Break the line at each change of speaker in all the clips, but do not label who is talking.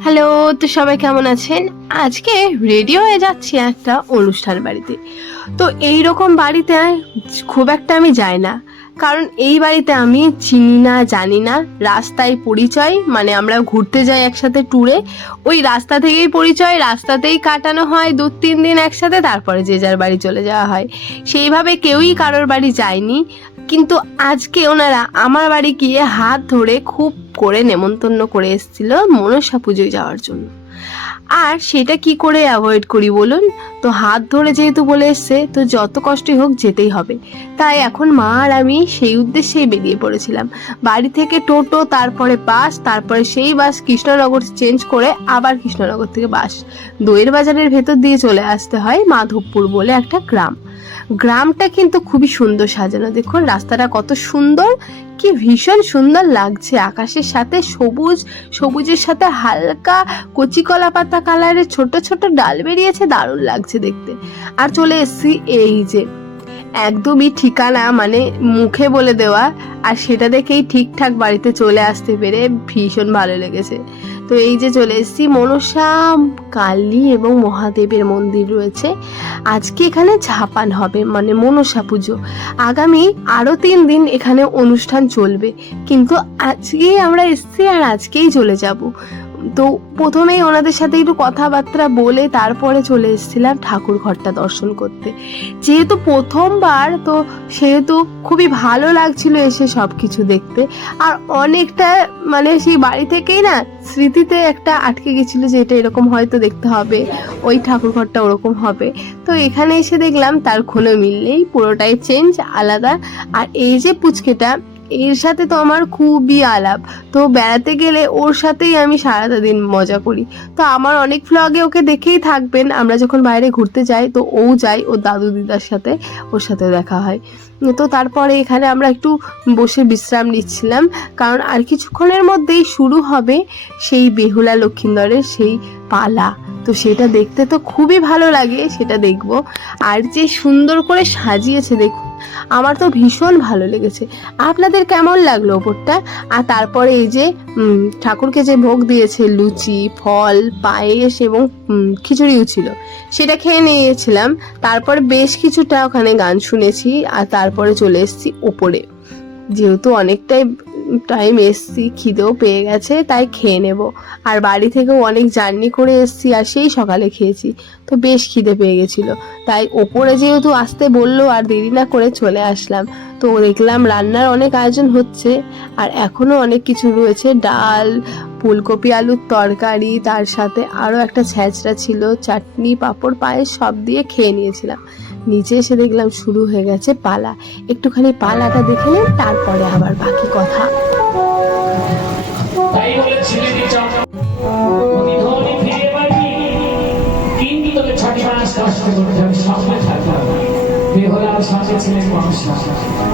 Hello, তো সবাই কেমন আছেন? আজকে রেডিও হয়ে যাচ্ছি একটা অনুষ্ঠান বাড়িতে। তো এই রকম বাড়িতে খুব একটা আমি যাই না। কারণ এই বাড়িতে আমি চিনি না, জানি না। রাস্তায় পরিচয় মানে আমরা ঘুরতে যাই একসাথে ট্যুরে ওই রাস্তা থেকেই পরিচয়, রাস্তাতেই কাটানো হয়, দু, তিন দিন একসাথে, তারপরে যে যার বাড়ি চলে যাওয়া হয়। সেইভাবে কেউই কারোর বাড়ি যায়নি। কিন্তু আজকে ওনারা আমার বাড়ি গিয়ে হাত ধরে খুব করে নেমন্তন্ন করে এসেছিল মনসা পুজোয় যাওয়ার জন্য। আর সেটা কি করে অ্যাভয়েড করি বলুন? তো হাত ধরে যেহেতু বলে এসছে, তো যত কষ্টই হোক যেতেই হবে। তাই এখন মা আর আমি সেই উদ্দেশ্যেই বেরিয়ে পড়েছিলাম। বাড়ি থেকে টোটো, তারপরে বাস, তারপরে সেই বাস কৃষ্ণনগর চেঞ্জ করে আবার কৃষ্ণনগর থেকে বাস। দইয়ের বাজারের ভেতর দিয়ে চলে আসতে হয় মাধবপুর বলে একটা গ্রাম। গ্রামটা কিন্তু খুবই সুন্দর সাজানো। দেখুন, রাস্তাটা কত সুন্দর, কি ভীষণ সুন্দর লাগছে। আকাশের সাথে সবুজ, সবুজের সাথে হালকা কচি কলা পাতা কালারের ছোট ছোট ডাল বেরিয়েছে, দারুণ লাগছে দেখতে। আর চলে এসছি এই যে একদমই ঠিকানা মানে মুখে বলে দেওয়া, আর সেটা দেখেই ঠিকঠাক বাড়িতে চলে আসতে পেরে ভীষণ ভালো লেগেছে। তো এই যে চলে এসেছি, মনসা, কালী এবং মহাদেবের মন্দির রয়েছে। আজকে এখানে ঝাপান হবে মানে মনসা পুজো। আগামী আরও তিন দিন এখানে অনুষ্ঠান চলবে। কিন্তু আজকেই আমরা এসছি আর আজকেই চলে যাব। তো প্রথমেই ওনাদের সাথে একটু কথাবার্তা বলে তারপরে চলে এসেছিলাম ঠাকুর ঘরটা দর্শন করতে। যেহেতু প্রথমবার, তো সেহেতু খুবই ভালো লাগছিল এসে সব কিছু দেখতে। আর অনেকটা মানে সেই বাড়ি থেকেই না স্মৃতিতে একটা আটকে গেছিল যে এটা এরকম হয়তো দেখতে হবে, ওই ঠাকুর ঘরটা ওরকম হবে। তো এখানে এসে দেখলাম তার কোনো মিল নেই, পুরোটাই চেঞ্জ আলাদা। আর এই যে পুচকেটা এর সাথে তো আমার খুবই আলাপ। তো বেড়াতে গেলে ওর সাথেই আমি সারাটা দিন মজা করি। তো আমার অনেক ফ্লগে ওকে দেখেই থাকবেন। আমরা যখন বাইরে ঘুরতে যাই, তো ও যাই ও দাদু দিদার সাথে, ওর সাথে দেখা হয়। তো তারপরে এখানে আমরা একটু বসে বিশ্রাম নিচ্ছিলাম। কারণ আর কিছুক্ষণের মধ্যেই শুরু হবে সেই বেহুলা লক্ষিন্দরের সেই পালা। তো সেটা দেখতে তো খুবই ভালো লাগে, সেটা দেখব। আর যে সুন্দর করে সাজিয়েছে, দেখুন। আমার তো ভীষণ ভালো লেগেছে। আপনাদের কেমন লাগল ওপরটা? আর তারপরে এই যে ঠাকুরকে যে ভোগ দিয়েছে, লুচি, ফল, পায়েস এবং খিচুড়িও ছিল, সেটা খেয়ে নিয়েছিলাম। তারপর বেশ কিছুটা ওখানে গান শুনেছি, আর তারপরে চলে এসেছি ওপরে। যেহেতু অনেকটাই টাইম এসছি, খিদেও পেয়ে গেছে, তাই খেয়ে নেব। আর বাড়ি থেকেও অনেক জার্নি করে এসছি আর সেই সকালে খেয়েছি। তো বেশ খিদে পেয়ে গেছিল। তাই ওপরে যেহেতু আসতে বলল আর দেরি না করে চলে আসলাম। তো দেখলাম রান্নার অনেক আয়োজন হচ্ছে আর এখনও অনেক কিছু রয়েছে। ডাল, ফুলকপি, আলুর তরকারি, তার সাথে আরও একটা ছ্যাঁচড়া ছিল, চাটনি, পাঁপড়, পায়েস সব দিয়ে খেয়ে নিয়েছিলাম। নিচে এসে দেখলাম শুরু হয়ে গেছে পালা। একটুখানি পালাটা দেখে নেন তারপরে আবার বাকি কথা।
মানুষ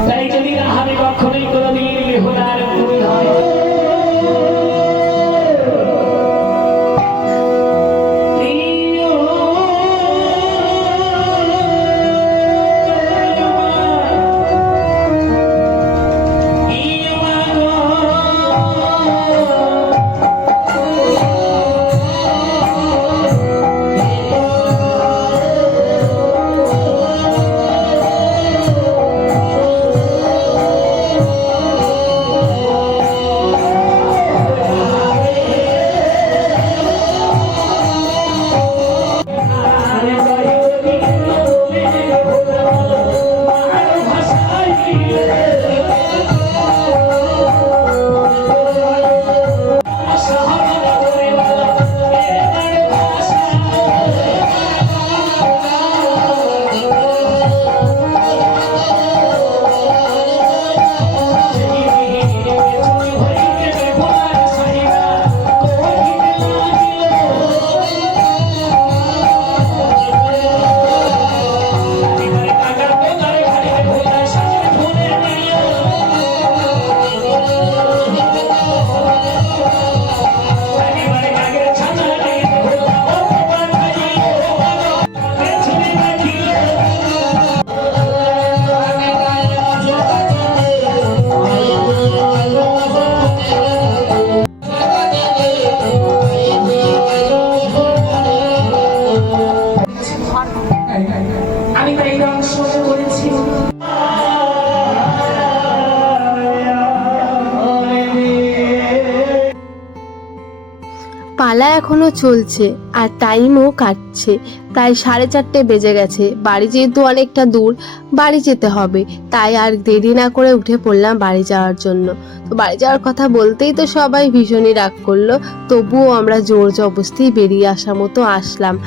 তাই যদি না হবে কখনোই আমি অংশ করেছি।
পালা এখনও চলছে, আর টাইমও কাটছে। প্রায় সাড়ে চারটে বেজে গেছে। বাড়ি যেহেতু অনেকটা দূর, বাড়ি যেতে হবে। তাই আর দেরি না করে উঠে পড়লাম বাড়ি যাওয়ার জন্য। তো বাড়ি যাওয়ার কথা বলতেই তো সবাই ভীষণই রাগ করল। তবুও আমরা জোর জবস্তি বেরিয়ে আসার মতো আসলাম।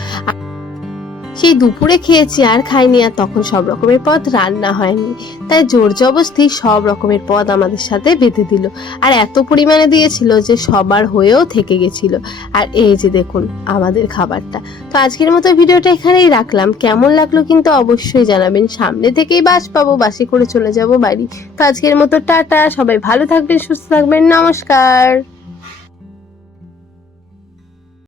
সেই দুপুরে খেয়েছি আর খাইনি আর তখন সব রকমের পদ রান্না হয়নি। তাই জোর জবস্তি সব রকমের পদ আমাদের সাথে বেঁধে দিল। আর এত পরিমাণে দিয়েছিল যে সবার হয়েও থেকে গেছিল। আর এই যে দেখুন, আমাদের খাবারটা। তো আজকের মতো ভিডিওটা এখানেই রাখলাম। কেমন লাগল কিন্তু অবশ্যই জানাবেন। সামনে থেকেই বাস পাবো, বাসে করে চলে যাব বাড়ি। তো আজকের মতো টাটা, সবাই ভালো থাকবেন, সুস্থ থাকবেন, নমস্কার।